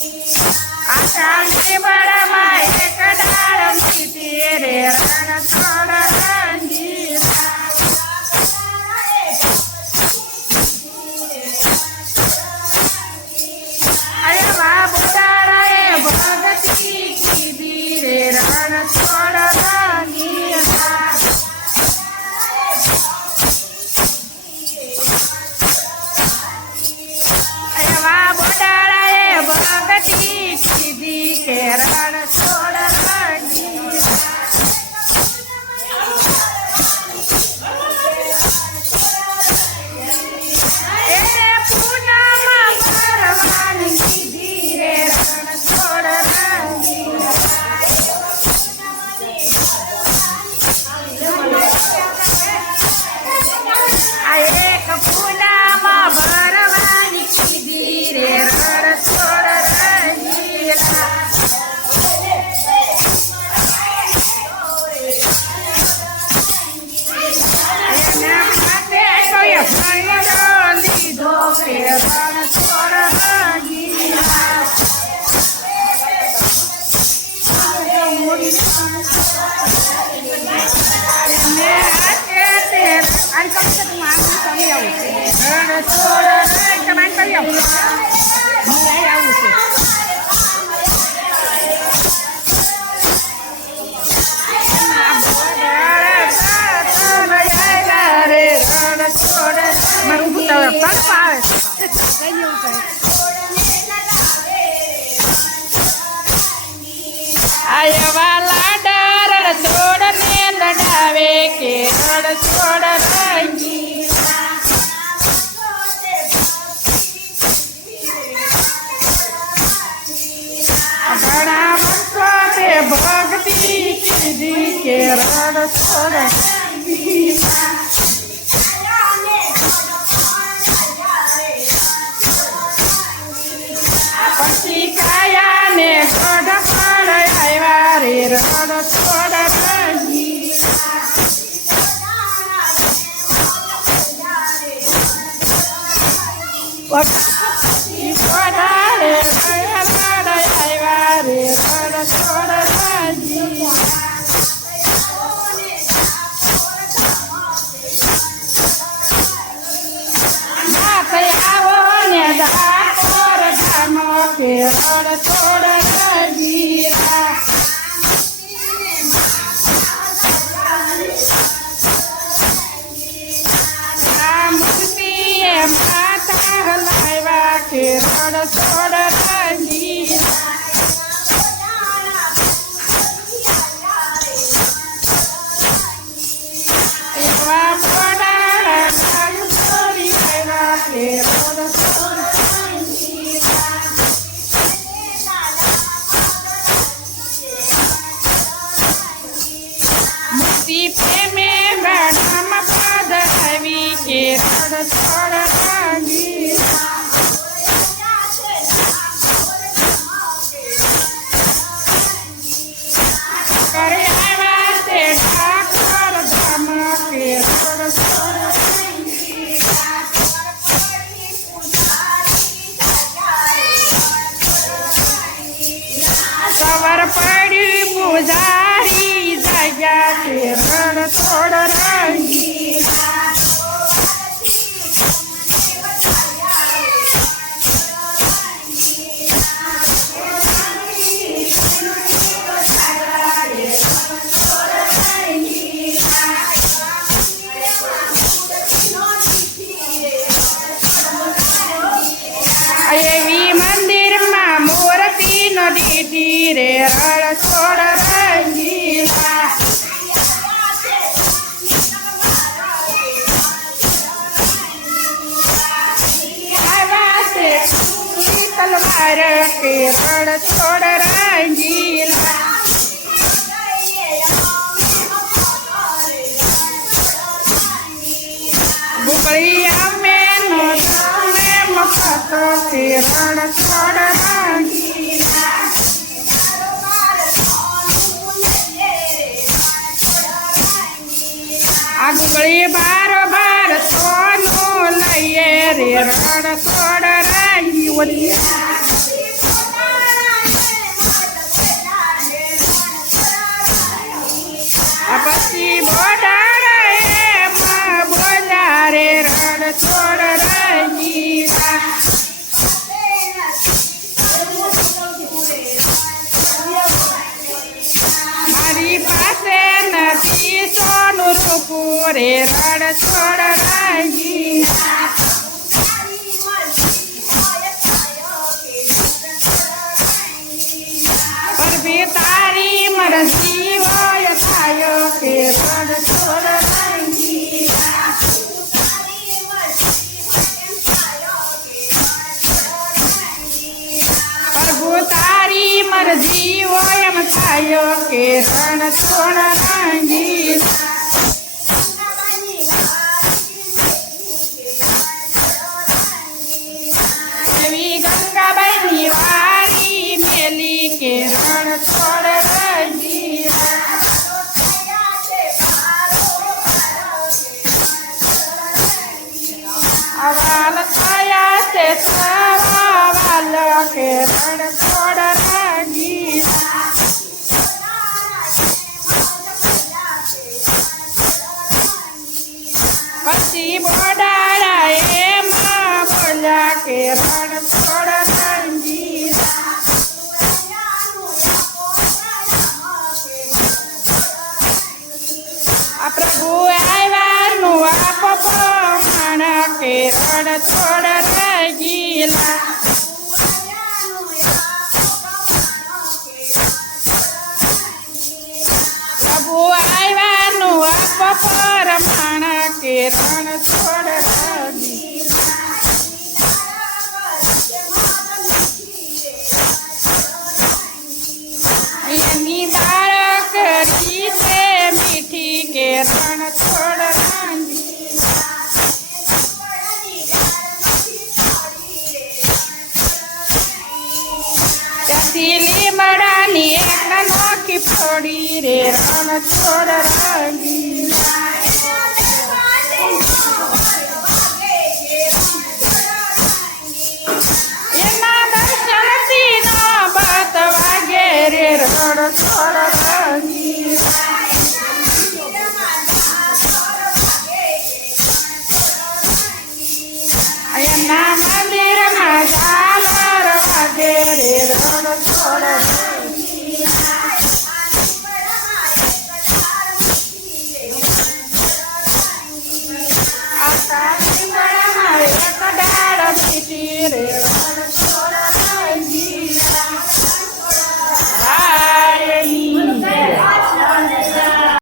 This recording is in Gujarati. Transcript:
શાંતિ બળમાં એક ડાળ રે રણ. કમાન કરી આવું મારે આવું છે મારું પગ પાવે કઈ નહીં આયવા લાડા લડાવે કે રડ What? છોડ એવી મંદિરમાં મોરતી નદી ધીરે રળ છોડ રંગીલા. તલવાર કે રળ છોડ રંગી આગળી બાર બાર સોનું લઈએ રે રણ સોડ રાહી રે રણ છોડ રાજી પરભી તારી મરજી હોય થાય કે રણ છોડ રાજી પ્રભુ તારી મરજી હોય એમ થાય કે રણ છોડ રાજી કેવળ થોડા થઈ ગયેલા પ્રભુ આવ્યાનું આપ પરમાણા કેરણ છોડ છોડી રે રણ છોડ રાગી. it.